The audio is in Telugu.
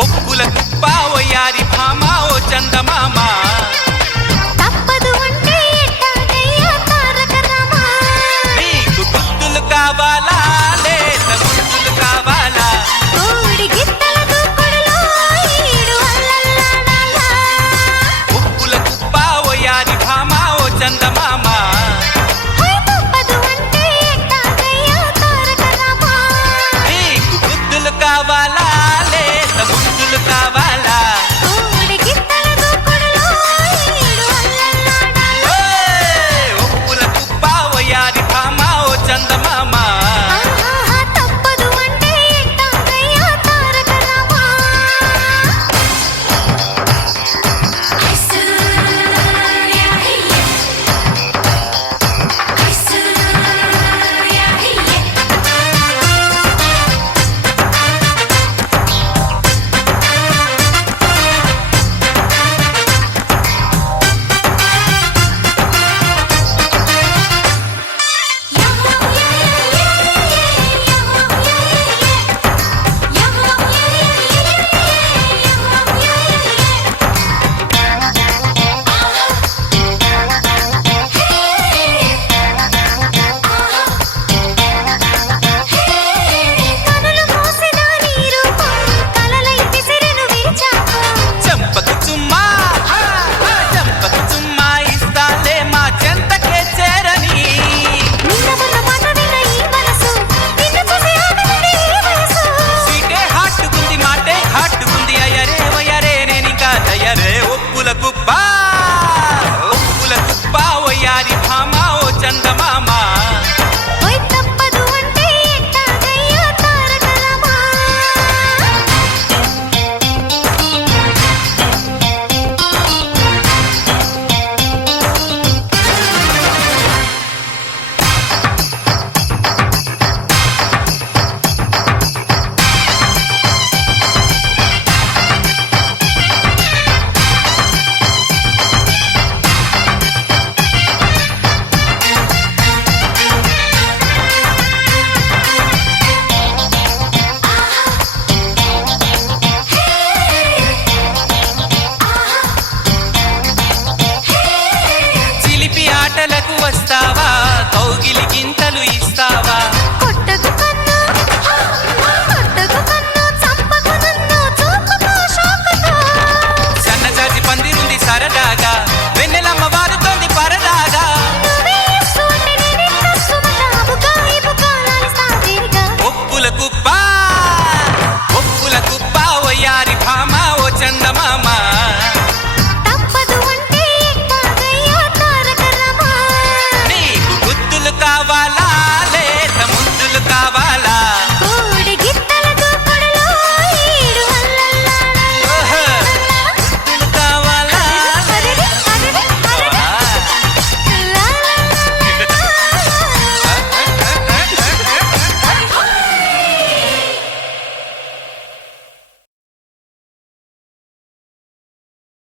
ఒప్పుల కుప్పావయారి భామ ఓ చందమామ తప్పదు అంటే ఎట్టాగయ్యా తారక రామ నీకు గుర్తులు కావాలా లేత గుర్తులు కావాలా కోడి గిత్తల దూకుడులో ఈడు అల్లల్లాడాలా ఒప్పుల కుప్పావయారి భామ ఓ చందమామ తప్పదు అంటే ఎట్టాగయ్యా తారక రామ నీకు గుర్తులు కావాలా లేత గుర్తులు కావాలా కోడి గిత్తల దూకుడులో ఈడు అల్లల్లాడాలా ఒప్పుల కుప్పావయారి భామ ఓ చందమామ ఆహా తప్పదు అంటే ఎట్టాగయ్యా తారక రామ కనులు మూసిన నీ రూపం కలలై విసిరెను విరిచాకు చంపకు చుమ్మా చంపకు చుమ్మా ఇస్తాలే మా చెంతకే చేరని నిన్నమన్న మాట విన్న ఈ మనసు నిన్ను చూసి ఆగనిది ఈ వయసు సీటే హాట్టుకుంది మాటే హాట్టుకుంది అయ్యరే వయ్యరే నేనింకా తయ్యరే ఒప్పుల కుప్పా వయ్యారి భామ ఓ చందమామ ఓయ్ తప్పదు అంటే ఎట్టాగయ్యా తారక రామ చిలిపి ఆటలకు వస్తావా కౌగిలి గింతలు ఇస్తావా